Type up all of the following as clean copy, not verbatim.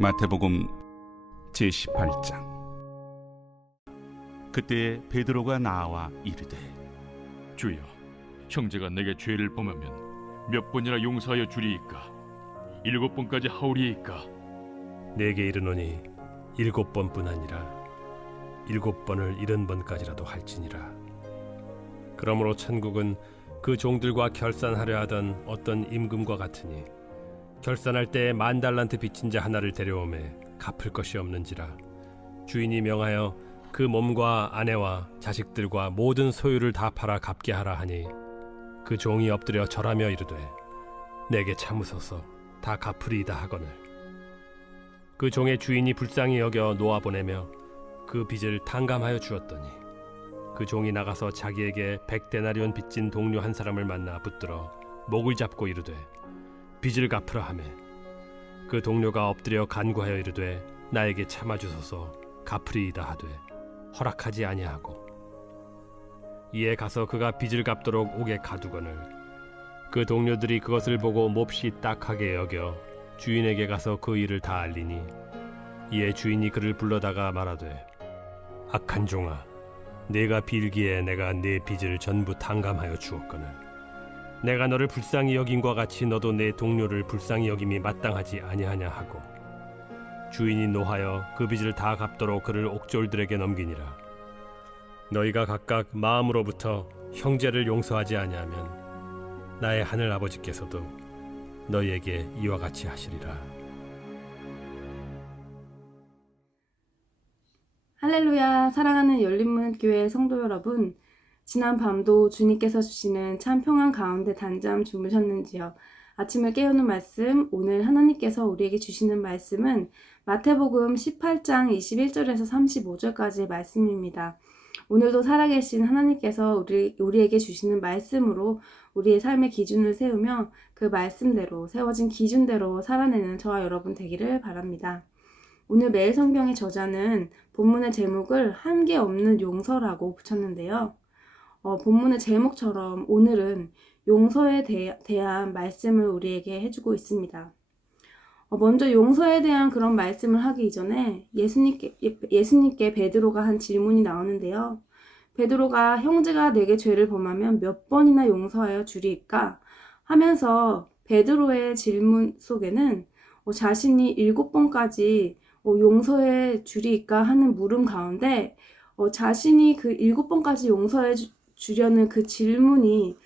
마태복음 제18장. 그때 베드로가 나와 이르되, 주여, 형제가 내게 죄를 범하면 몇 번이나 용서하여 주리이까? 7번까지 하오리이까? 내게 이르노니 7번뿐 아니라 7번을 70번까지라도 할지니라. 그러므로 천국은 그 종들과 결산하려 하던 어떤 임금과 같으니 결산할 때 10,000달란트 빚진 자 하나를 데려오매 갚을 것이 없는지라. 주인이 명하여 그 몸과 아내와 자식들과 모든 소유를 다 팔아 갚게 하라 하니, 그 종이 엎드려 절하며 이르되, 내게 참으소서, 다 갚으리이다 하거늘. 그 종의 주인이 불쌍히 여겨 놓아보내며 그 빚을 탕감하여 주었더니, 그 종이 나가서 자기에게 100데나리온 빚진 동료 한 사람을 만나 붙들어 목을 잡고 이르되, 빚을 갚으라 하매, 그 동료가 엎드려 간구하여 이르되, 나에게 참아주소서, 갚으리이다 하되 허락하지 아니하고, 이에 가서 그가 빚을 갚도록 옥에 가두거늘, 그 동료들이 그것을 보고 몹시 딱하게 여겨 주인에게 가서 그 일을 다 알리니, 이에 주인이 그를 불러다가 말하되, 악한 종아, 네가 빌기에 내가 네 빚을 전부 탕감하여 주었거늘, 내가 너를 불쌍히 여김과 같이 너도 내 동료를 불쌍히 여김이 마땅하지 아니하냐 하고, 주인이 노하여 그 빚을 다 갚도록 그를 옥졸들에게 넘기니라. 너희가 각각 마음으로부터 형제를 용서하지 아니하면 나의 하늘 아버지께서도 너희에게 이와 같이 하시리라. 할렐루야. 사랑하는 열린문교회 성도 여러분, 지난 밤도 주님께서 주시는 참 평안 가운데 단잠 주무셨는지요? 아침을 깨우는 말씀, 오늘 하나님께서 우리에게 주시는 말씀은 마태복음 18장 21절에서 35절까지의 말씀입니다. 오늘도 살아계신 하나님께서 우리에게 주시는 말씀으로 우리의 삶의 기준을 세우며 그 말씀대로, 세워진 기준대로 살아내는 저와 여러분 되기를 바랍니다. 오늘 매일 성경의 저자는 본문의 제목을 한계 없는 용서라고 붙였는데요. 본문의 제목처럼 오늘은 용서에 대한 말씀을 우리에게 해주고 있습니다. 먼저 용서에 대한 그런 말씀을 하기 이전에 예수님께 베드로가 한 질문이 나오는데요. 베드로가 형제가 내게 죄를 범하면 몇 번이나 용서하여 주리이까? 하면서 베드로의 질문 속에는 자신이 7번까지 용서해 주리이까 하는 물음 가운데 자신이 그 7번까지 용서해 주려는 그 질문이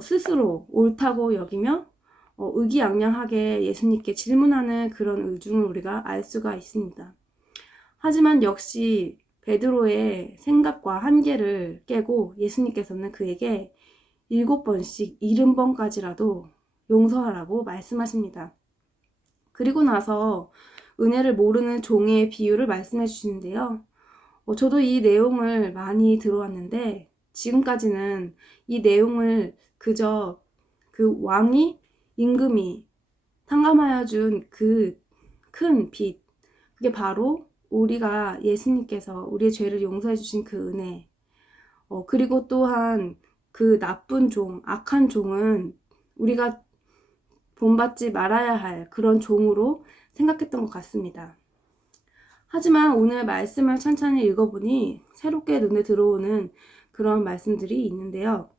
스스로 옳다고 여기며 의기양양하게 예수님께 질문하는 그런 의중을 우리가 알 수가 있습니다. 하지만 역시 베드로의 생각과 한계를 깨고 예수님께서는 그에게 7번씩 70번까지라도 용서하라고 말씀하십니다. 그리고 나서 은혜를 모르는 종의 비유를 말씀해 주시는데요. 저도 이 내용을 많이 들어왔는데 지금까지는 이 내용을 그저 그 왕이, 임금이 탕감하여 준 그 큰 빚, 그게 바로 우리가 예수님께서 우리의 죄를 용서해 주신 그 은혜, 그리고 또한 그 나쁜 종, 악한 종은 우리가 본받지 말아야 할 그런 종으로 생각했던 것 같습니다. 하지만 오늘 말씀을 찬찬히 읽어보니 새롭게 눈에 들어오는 그런 말씀들이 있는데요.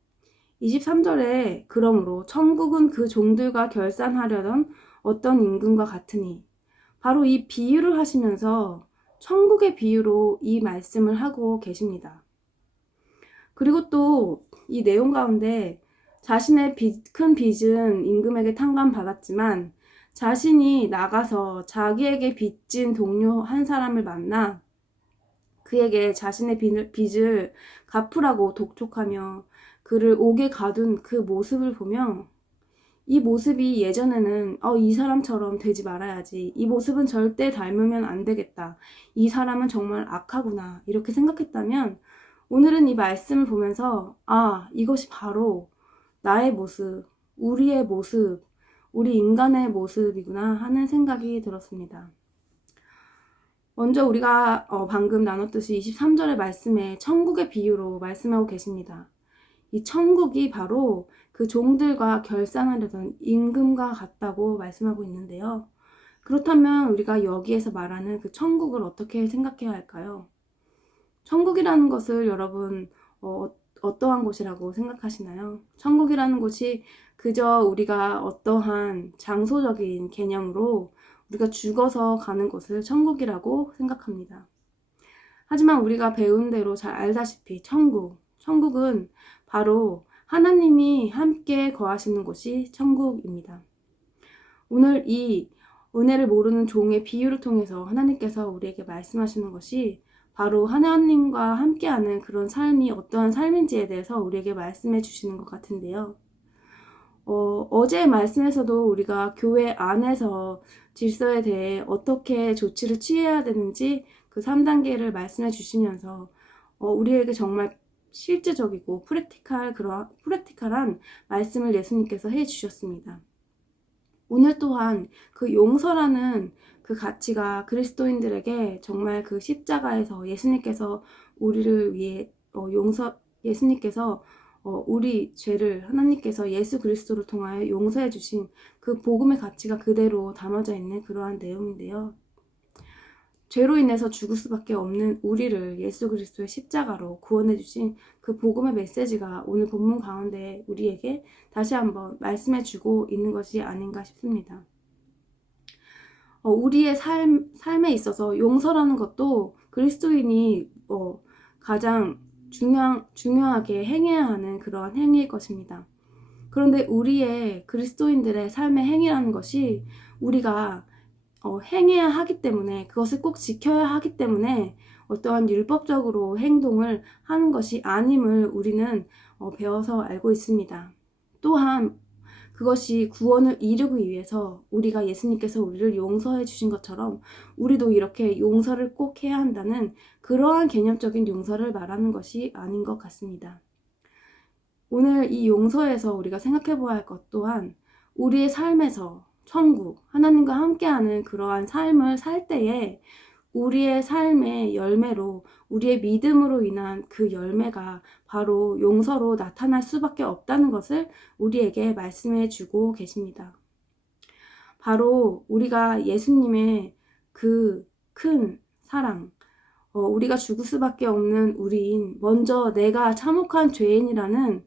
23절에 그러므로 천국은 그 종들과 결산하려던 어떤 임금과 같으니, 바로 이 비유를 하시면서 천국의 비유로 이 말씀을 하고 계십니다. 그리고 또 이 내용 가운데 자신의 큰 빚은 임금에게 탕감받았지만 자신이 나가서 자기에게 빚진 동료 한 사람을 만나 그에게 자신의 빚을 갚으라고 독촉하며 그를 옥에 가둔 그 모습을 보며, 이 모습이 예전에는 이 사람처럼 되지 말아야지, 이 모습은 절대 닮으면 안 되겠다, 이 사람은 정말 악하구나, 이렇게 생각했다면 오늘은 이 말씀을 보면서 이것이 바로 나의 모습, 우리의 모습, 우리 인간의 모습이구나 하는 생각이 들었습니다. 먼저 우리가 방금 나눴듯이 23절의 말씀에 천국의 비유로 말씀하고 계십니다. 이 천국이 바로 그 종들과 결산하려던 임금과 같다고 말씀하고 있는데요. 그렇다면 우리가 여기에서 말하는 그 천국을 어떻게 생각해야 할까요? 천국이라는 것을 여러분 어떠한 곳이라고 생각하시나요? 천국이라는 곳이 그저 우리가 어떠한 장소적인 개념으로 우리가 죽어서 가는 곳을 천국이라고 생각합니다. 하지만 우리가 배운 대로 잘 알다시피 천국은 바로 하나님이 함께 거하시는 곳이 천국입니다. 오늘 이 은혜를 모르는 종의 비유를 통해서 하나님께서 우리에게 말씀하시는 것이 바로 하나님과 함께하는 그런 삶이 어떠한 삶인지에 대해서 우리에게 말씀해 주시는 것 같은데요. 어제의 말씀에서도 우리가 교회 안에서 질서에 대해 어떻게 조치를 취해야 되는지 그 3단계를 말씀해 주시면서 우리에게 정말 실제적이고 프랙티컬한 말씀을 예수님께서 해 주셨습니다. 오늘 또한 그 용서라는 그 가치가 그리스도인들에게 정말 그 십자가에서 예수님께서 우리를 위해 예수님께서 우리 죄를 하나님께서 예수 그리스도를 통하여 용서해 주신 그 복음의 가치가 그대로 담아져 있는 그러한 내용인데요. 죄로 인해서 죽을 수밖에 없는 우리를 예수 그리스도의 십자가로 구원해 주신 그 복음의 메시지가 오늘 본문 가운데 우리에게 다시 한번 말씀해 주고 있는 것이 아닌가 싶습니다. 우리의 삶에 있어서 용서라는 것도 그리스도인이 가장 중요하게 행해야 하는 그러한 행위일 것입니다. 그런데 우리의 그리스도인들의 삶의 행위라는 것이 우리가 행해야 하기 때문에 그것을 꼭 지켜야 하기 때문에 어떠한 율법적으로 행동을 하는 것이 아님을 우리는 배워서 알고 있습니다. 또한 그것이 구원을 이루기 위해서 우리가 예수님께서 우리를 용서해 주신 것처럼 우리도 이렇게 용서를 꼭 해야 한다는 그러한 개념적인 용서를 말하는 것이 아닌 것 같습니다. 오늘 이 용서에서 우리가 생각해 보아야 할 것 또한 우리의 삶에서 천국, 하나님과 함께하는 그러한 삶을 살 때에 우리의 삶의 열매로 우리의 믿음으로 인한 그 열매가 바로 용서로 나타날 수밖에 없다는 것을 우리에게 말씀해 주고 계십니다. 바로 우리가 예수님의 그 큰 사랑, 우리가 죽을 수밖에 없는 우리인 먼저 내가 참혹한 죄인이라는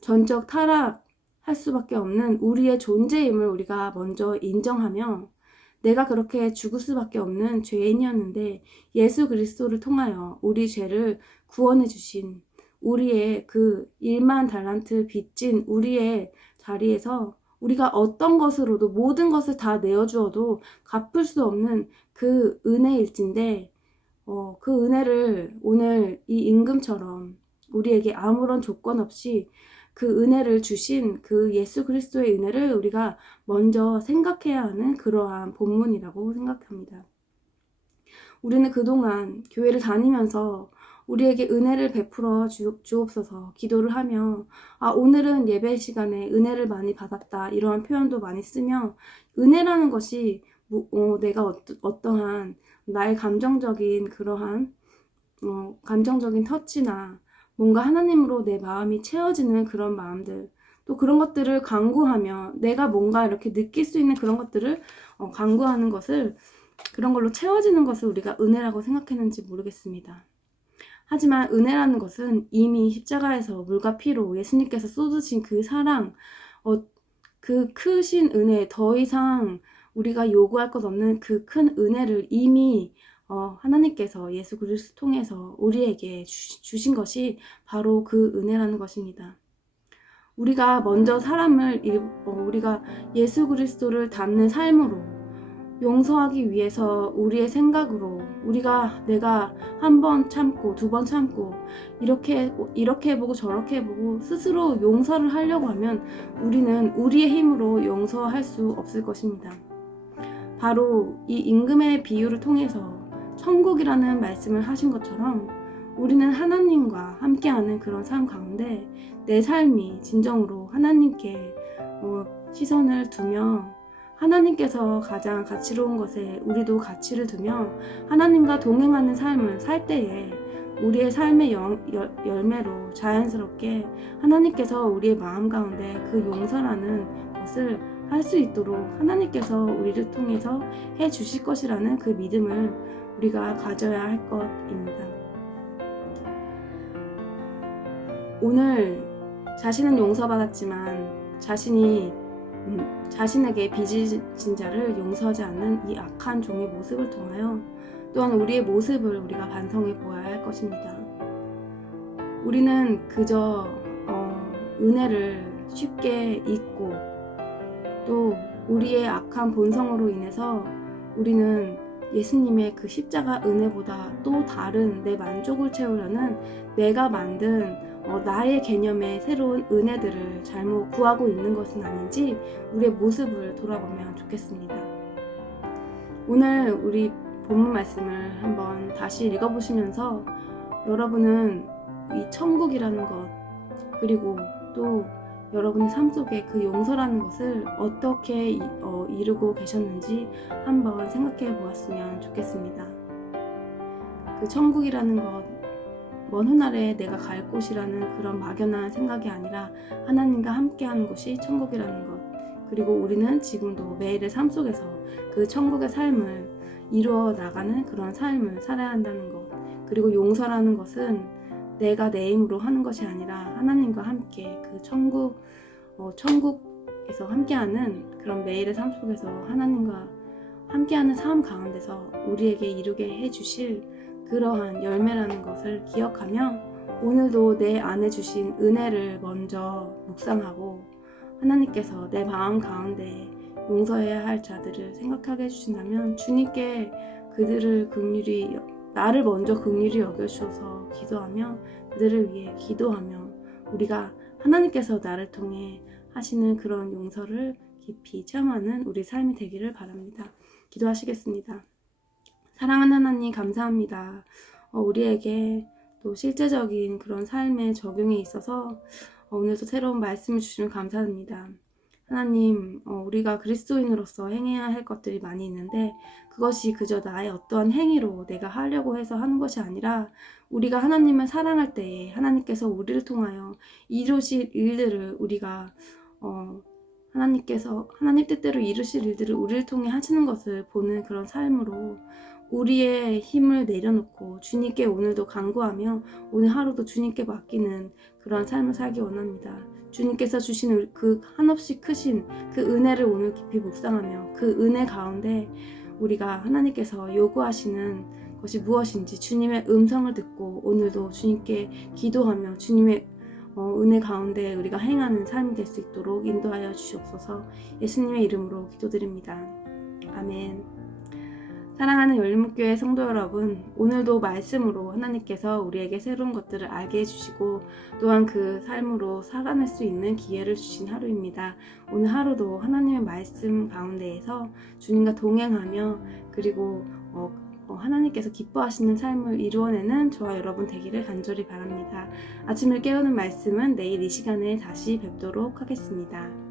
전적 타락할 수밖에 없는 우리의 존재임을 우리가 먼저 인정하며 내가 그렇게 죽을 수밖에 없는 죄인이었는데 예수 그리스도를 통하여 우리 죄를 구원해 주신 우리의 그 1만 달란트 빚진 우리의 자리에서 우리가 어떤 것으로도 모든 것을 다 내어주어도 갚을 수 없는 그 은혜일진데 그 은혜를 오늘 이 임금처럼 우리에게 아무런 조건 없이 그 은혜를 주신 그 예수 그리스도의 은혜를 우리가 먼저 생각해야 하는 그러한 본문이라고 생각합니다. 우리는 그동안 교회를 다니면서 우리에게 은혜를 베풀어 주옵소서 기도를 하며 오늘은 예배 시간에 은혜를 많이 받았다 이러한 표현도 많이 쓰며 은혜라는 것이 내가 어떠한 나의 감정적인 그러한 감정적인 터치나 뭔가 하나님으로 내 마음이 채워지는 그런 마음들 또 그런 것들을 강구하며 내가 뭔가 이렇게 느낄 수 있는 그런 것들을 강구하는 것을 그런 걸로 채워지는 것을 우리가 은혜라고 생각했는지 모르겠습니다. 하지만 은혜라는 것은 이미 십자가에서 물과 피로 예수님께서 쏟으신 그 사랑 그 크신 은혜 더 이상 우리가 요구할 것 없는 그 큰 은혜를 이미 하나님께서 예수 그리스도 통해서 우리에게 주신 것이 바로 그 은혜라는 것입니다. 우리가 먼저 우리가 예수 그리스도를 닮는 삶으로 용서하기 위해서 우리의 생각으로 내가 한 번 참고 두 번 참고 이렇게 해보고 저렇게 해보고 스스로 용서를 하려고 하면 우리는 우리의 힘으로 용서할 수 없을 것입니다. 바로 이 임금의 비유를 통해서 천국이라는 말씀을 하신 것처럼 우리는 하나님과 함께하는 그런 삶 가운데 내 삶이 진정으로 하나님께 시선을 두며 하나님께서 가장 가치로운 것에 우리도 가치를 두며 하나님과 동행하는 삶을 살 때에 우리의 삶의 열매로 자연스럽게 하나님께서 우리의 마음 가운데 그 용서라는 것을 할 수 있도록 하나님께서 우리를 통해서 해 주실 것이라는 그 믿음을 우리가 가져야 할 것입니다. 오늘 자신은 용서받았지만 자신에게 빚진 자를 용서하지 않는 이 악한 종의 모습을 통하여 또한 우리의 모습을 우리가 반성해 보아야 할 것입니다. 우리는 그저 은혜를 쉽게 잊고 또 우리의 악한 본성으로 인해서 우리는 예수님의 그 십자가 은혜보다 또 다른 내 만족을 채우려는 내가 만든 나의 개념의 새로운 은혜들을 잘못 구하고 있는 것은 아닌지 우리의 모습을 돌아보면 좋겠습니다. 오늘 우리 본문 말씀을 한번 다시 읽어보시면서 여러분은 이 천국이라는 것 그리고 또 여러분의 삶 속에 그 용서라는 것을 어떻게 이루고 계셨는지 한번 생각해 보았으면 좋겠습니다. 그 천국이라는 것, 먼 훗날에 내가 갈 곳이라는 그런 막연한 생각이 아니라 하나님과 함께하는 곳이 천국이라는 것, 그리고 우리는 지금도 매일의 삶 속에서 그 천국의 삶을 이루어 나가는 그런 삶을 살아야 한다는 것, 그리고 용서라는 것은 내가 내 힘으로 하는 것이 아니라 하나님과 함께 그 천국에서 함께하는 그런 매일의 삶 속에서 하나님과 함께하는 삶 가운데서 우리에게 이루게 해주실 그러한 열매라는 것을 기억하며 오늘도 내 안에 주신 은혜를 먼저 묵상하고 하나님께서 내 마음 가운데 용서해야 할 자들을 생각하게 해주신다면 주님께 그들을 나를 먼저 긍휼히 여겨주셔서 기도하며 그들을 위해 기도하며 우리가 하나님께서 나를 통해 하시는 그런 용서를 깊이 체험하는 우리 삶이 되기를 바랍니다. 기도하시겠습니다. 사랑하는 하나님 감사합니다. 우리에게 또 실제적인 그런 삶의 적용에 있어서 오늘도 새로운 말씀을 주시면 감사합니다. 하나님, 우리가 그리스도인으로서 행해야 할 것들이 많이 있는데 그것이 그저 나의 어떠한 행위로 내가 하려고 해서 하는 것이 아니라 우리가 하나님을 사랑할 때에 하나님께서 우리를 통하여 이루실 일들을 우리가 하나님 뜻대로 이루실 일들을 우리를 통해 하시는 것을 보는 그런 삶으로 우리의 힘을 내려놓고 주님께 오늘도 간구하며 오늘 하루도 주님께 맡기는 그런 삶을 살기 원합니다. 주님께서 주시는 그 한없이 크신 그 은혜를 오늘 깊이 묵상하며 그 은혜 가운데 우리가 하나님께서 요구하시는 것이 무엇인지 주님의 음성을 듣고 오늘도 주님께 기도하며 주님의 은혜 가운데 우리가 행하는 삶이 될 수 있도록 인도하여 주시옵소서. 예수님의 이름으로 기도드립니다. 아멘. 사랑하는 열린목교회 성도 여러분, 오늘도 말씀으로 하나님께서 우리에게 새로운 것들을 알게 해주시고 또한 그 삶으로 살아낼 수 있는 기회를 주신 하루입니다. 오늘 하루도 하나님의 말씀 가운데에서 주님과 동행하며 그리고 하나님께서 기뻐하시는 삶을 이루어내는 저와 여러분 되기를 간절히 바랍니다. 아침을 깨우는 말씀은 내일 이 시간에 다시 뵙도록 하겠습니다.